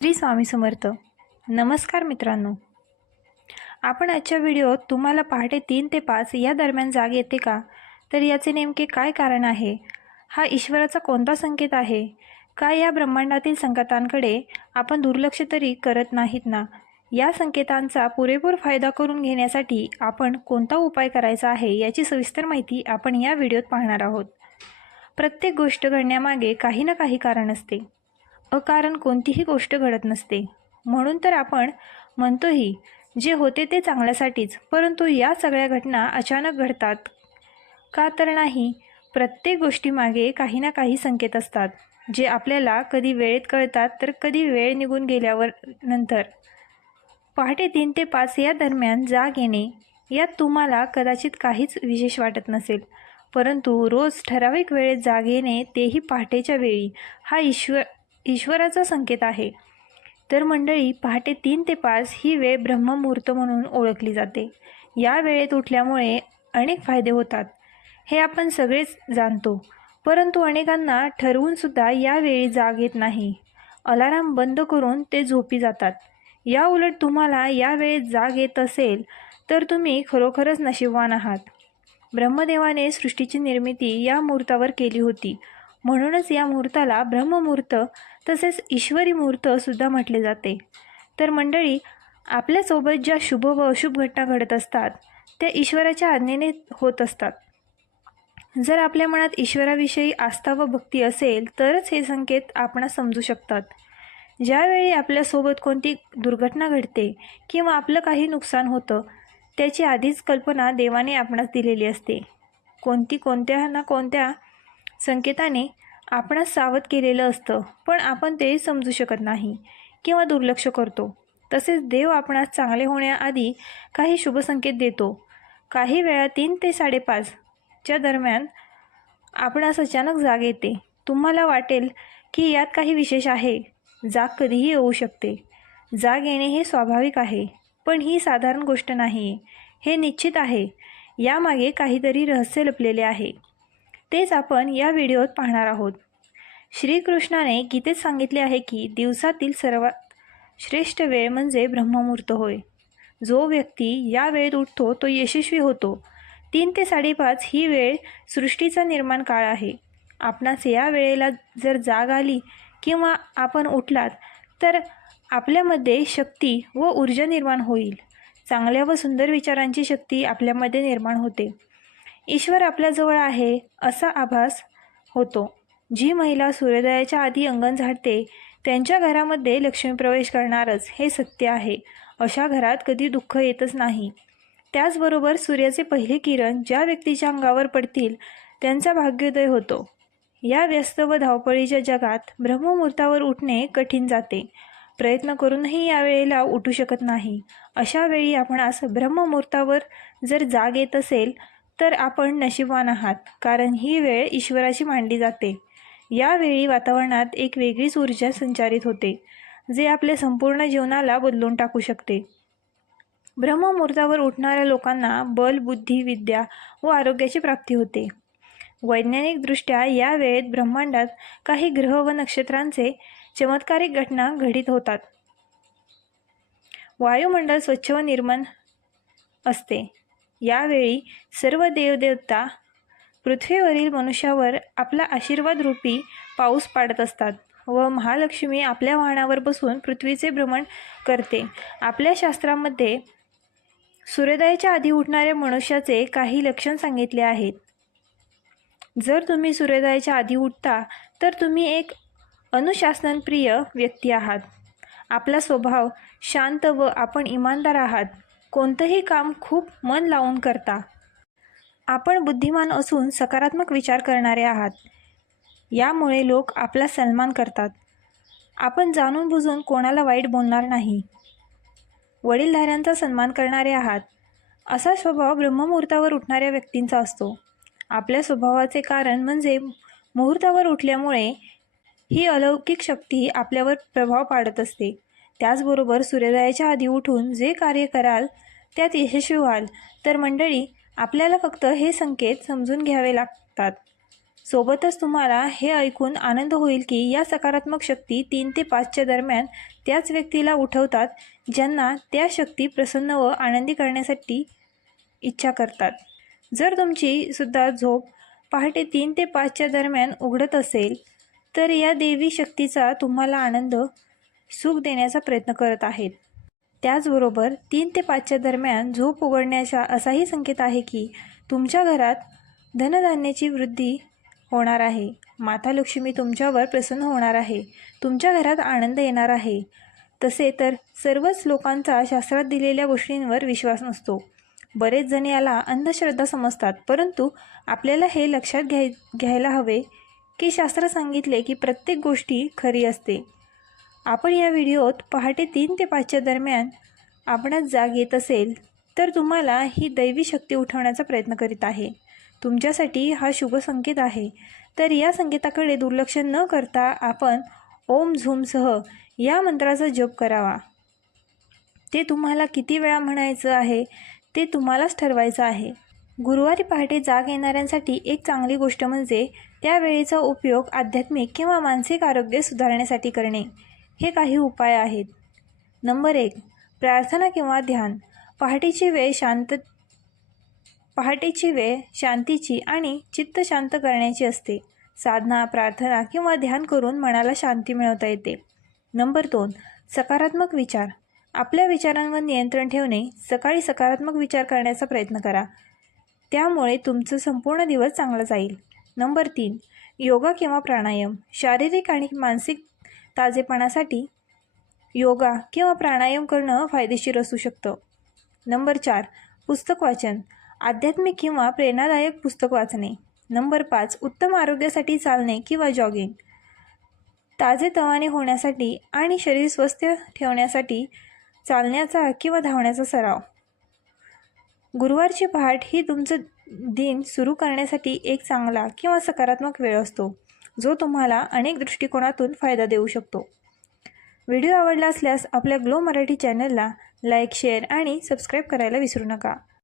श्री स्वामी समर्थ. नमस्कार मित्रांनो. आपण आजच्या व्हिडिओत तुम्हाला पहाटे तीन ते पाच या दरम्यान जाग येते का? तर याचे नेमके काय कारण आहे? हा ईश्वराचा कोणता संकेत आहे? का या ब्रह्मांडातील संकेतांकडे आपण दुर्लक्ष तरी करत नाहीत ना? या संकेतांचा पुरेपूर फायदा करून घेण्यासाठी आपण कोणता उपाय करायचा आहे याची सविस्तर माहिती आपण या व्हिडिओत पाहणार आहोत. प्रत्येक गोष्ट घडण्यामागे काही ना काही कारण असते. अकारण कोणतीही गोष्ट घडत नसते. म्हणून तर आपण म्हणतोही जे होते ते चांगल्यासाठीच परंतु या सगळ्या घटना अचानक घडतात. का तर नाही प्रत्येक गोष्टीमागे काही ना काही संकेत असतात जे आपल्याला कधी वेळेत कळतात तर कधी वेळ निघून गेल्यावर नंतर. पहाटे तीन ते पाच या दरम्यान जाग येणे यात तुम्हाला कदाचित काहीच विशेष वाटत नसेल. परंतु रोज ठराविक वेळेत जाग येणे तेही पहाटेच्या वेळी. हा ईश्वर ईश्वराचा संकेत आहे. तर मंडळी पहाटे तीन ते पाच ही वेळ ब्रह्ममुहूर्त म्हणून ओळखली जाते. या वेळेत उठल्यामुळे अनेक फायदे होतात. हे आपण सगळेच जाणतो. परंतु अनेकांना ठरवूनसुद्धा यावेळी जाग येत नाही. अलाराम बंद करून ते झोपी जातात. या उलट तुम्हाला या वेळेत जाग येत असेल तर तुम्ही खरोखरच नशीबवान आहात. ब्रह्मदेवाने सृष्टीची निर्मिती या मुहूर्तावर केली होती. म्हणूनच या मुहूर्ताला ब्रह्ममुहूर्त तसेच ईश्वरी मुहूर्तसुद्धा म्हटले जाते. तर मंडळी आपल्यासोबत ज्या शुभ व अशुभ घटना घडत असतात त्या ईश्वराच्या आज्ञेने होत असतात. जर आपल्या मनात ईश्वराविषयी आस्था व भक्ती असेल तरच हे संकेत आपणास समजू शकतात. ज्यावेळी आपल्यासोबत कोणती दुर्घटना घडते किंवा आपलं काही नुकसान होतं त्याची आधीच कल्पना देवाने आपणास दिलेली असते. कोणती कोणत्या ना कोणत्या संकेताने आपणास सावध केलेलं असतं पण आपण ते समजू शकत नाही किंवा दुर्लक्ष करतो. तसेच देव आपणास चांगले होण्याआधी काही शुभसंकेत देतो. काही वेळा तीन ते साडेपाचच्या दरम्यान आपणास अचानक जाग येते. तुम्हाला वाटेल की यात काही विशेष आहे. जाग कधीही येऊ शकते. जाग येणे हे स्वाभाविक आहे पण ही साधारण गोष्ट नाही हे निश्चित आहे. यामागे काहीतरी रहस्य लपलेले आहे. तेच आपण या व्हिडिओत पाहणार आहोत. श्रीकृष्णाने गीतेत सांगितले आहे की दिवसातील सर्वात श्रेष्ठ वेळ म्हणजे ब्रह्ममुहूर्त होय. जो व्यक्ती या वेळेत उठतो तो यशस्वी होतो. तीन ते साडेपाच ही वेळ सृष्टीचा निर्माण काळ आहे. आपणास या वेळेला जर जाग आली किंवा आपण उठलात तर आपल्यामध्ये शक्ती व ऊर्जा निर्माण होईल. चांगल्या व सुंदर विचारांची शक्ती आपल्यामध्ये निर्माण होते. ईश्वर आपल्याजवळ आहे असा आभास होतो. जी महिला सूर्योदयाच्या आधी अंगण झाडते त्यांच्या घरामध्ये लक्ष्मी प्रवेश करणारच हे सत्य आहे. अशा घरात कधी दुःख येतच नाही. त्याचबरोबर सूर्याचे पहिले किरण ज्या व्यक्तीच्या अंगावर पडतील त्यांचा भाग्योदय होतो. या व्यस्त व धावपळीच्या जगात ब्रह्ममुहूर्तावर उठणे कठीण जाते. प्रयत्न करूनही या वेळेला उठू शकत नाही. अशा वेळी आपणास ब्रह्ममुहूर्तावर जर जाग येत असेल तर आपण नशीबवान आहात कारण ही वेळ ईश्वराची मांडली जाते. यावेळी वातावरणात एक वेगळीच ऊर्जा संचारित होते जे आपल्या संपूर्ण जीवनाला बदलून टाकू शकते. ब्रह्ममुहूर्तावर उठणाऱ्या लोकांना बल बुद्धी विद्या व आरोग्याची प्राप्ती होते. वैज्ञानिकदृष्ट्या या वेळेत ब्रह्मांडात काही ग्रह व नक्षत्रांचे चमत्कारिक घटना घडित होतात. वायुमंडळ स्वच्छ व निर्मल असते. यावेळी सर्व देवदेवता पृथ्वीवरील मनुष्यावर आपला आशीर्वाद रूपी पाऊस पाडत असतात व महालक्ष्मी आपल्या वाहनावर बसून पृथ्वीचे भ्रमण करते. आपल्या शास्त्रामध्ये सूर्योदयाच्या आधी उठणाऱ्या मनुष्याचे काही लक्षण सांगितले आहेत. जर तुम्ही सूर्योदयाच्या आधी उठता तर तुम्ही एक अनुशासनप्रिय व्यक्ती आहात. आपला स्वभाव शांत व आपण इमानदार आहात. कोणतंही काम खूप मन लावून करता. आपण बुद्धिमान असून सकारात्मक विचार करणारे आहात. यामुळे लोक आपला सन्मान करतात. आपण जाणून बुजून कोणाला वाईट बोलणार नाही. वडीलधाऱ्यांचा सन्मान करणारे आहात. असा स्वभाव ब्रह्ममुहूर्तावर उठणाऱ्या व्यक्तींचा असतो. आपल्या स्वभावाचे कारण म्हणजे मुहूर्तावर उठल्यामुळे ही अलौकिक शक्ती आपल्यावर प्रभाव पाडत असते. त्याचबरोबर सूर्योदयाच्या आधी उठून जे कार्य कराल त्यात यशस्वी व्हाल. तर मंडळी आपल्याला फक्त हे संकेत समजून घ्यावे लागतात. सोबतच तुम्हाला हे ऐकून आनंद होईल की या सकारात्मक शक्ती तीन ते पाचच्या दरम्यान त्याच व्यक्तीला उठवतात ज्यांना त्या शक्ती प्रसन्न व आनंदी करण्यासाठी इच्छा करतात. जर तुमची सुद्धा झोप पहाटे तीन ते पाचच्या दरम्यान उघडत असेल तर या देवी शक्तीचा तुम्हाला आनंद सुख देण्याचा प्रयत्न करत आहेत. त्याचबरोबर तीन ते पाचच्या दरम्यान झोप उघडण्याचा असाही संकेत आहे की तुमच्या घरात धनधान्याची वृद्धी होणार आहे. माता लक्ष्मी तुमच्यावर प्रसन्न होणार आहे. तुमच्या घरात आनंद येणार आहे. तसे तर सर्वच लोकांचा शास्त्रात दिलेल्या गोष्टींवर विश्वास नसतो. बरेच जण याला अंधश्रद्धा समजतात परंतु आपल्याला हे लक्षात घ्याय घ्यायला हवे की शास्त्र सांगितले की प्रत्येक गोष्टी खरी असते. आपण या व्हिडिओत पहाटे तीन ते पाचच्या दरम्यान आपणास जाग येत असेल तर तुम्हाला ही दैवी शक्ती उठवण्याचा प्रयत्न करीत आहे. तुमच्यासाठी हा शुभ संकेत आहे. तर या संकेताकडे दुर्लक्ष न करता आपण ओम झूमसह या मंत्राचा जप करावा. ते तुम्हाला किती वेळा म्हणायचं आहे ते तुम्हालाच ठरवायचं आहे. गुरुवारी पहाटे जाग येणाऱ्यांसाठी एक चांगली गोष्ट म्हणजे त्यावेळेचा उपयोग आध्यात्मिक किंवा मानसिक आरोग्य सुधारण्यासाठी करणे. हे काही उपाय आहेत. नंबर एक प्रार्थना किंवा ध्यान. पहाटेची वेळ शांत पहाटेची वेळ शांतीची आणि चित्त शांत करण्याची असते. साधना प्रार्थना किंवा ध्यान करून मनाला शांती मिळवता येते. नंबर दोन सकारात्मक विचार. आपल्या विचारांवर नियंत्रण ठेवणे सकाळी सकारात्मक विचार करण्याचा प्रयत्न करा. त्यामुळे तुमचं संपूर्ण दिवस चांगला जाईल. नंबर तीन योगा किंवा प्राणायाम. शारीरिक आणि मानसिक ताजेपणासाठी योगा किंवा प्राणायाम करणं फायदेशीर असू शकतं. नंबर चार पुस्तक वाचन. आध्यात्मिक किंवा प्रेरणादायक पुस्तक वाचणे. नंबर पाच उत्तम आरोग्यासाठी चालणे किंवा जॉगिंग. ताजेतवाने होण्यासाठी आणि शरीर स्वस्थ ठेवण्यासाठी चालण्याचा किंवा धावण्याचा सराव. गुरुवारची पहाट ही तुमचं दिन सुरू करण्यासाठी एक चांगला किंवा सकारात्मक वेळ असतो. जो तुम्हाला अनेक दृष्टिकोनातून फायदा देऊ शकतो. व्हिडिओ आवडला असल्यास आपल्या ग्लो मराठी चॅनलला लाईक शेअर आणि सबस्क्राईब करायला विसरू नका.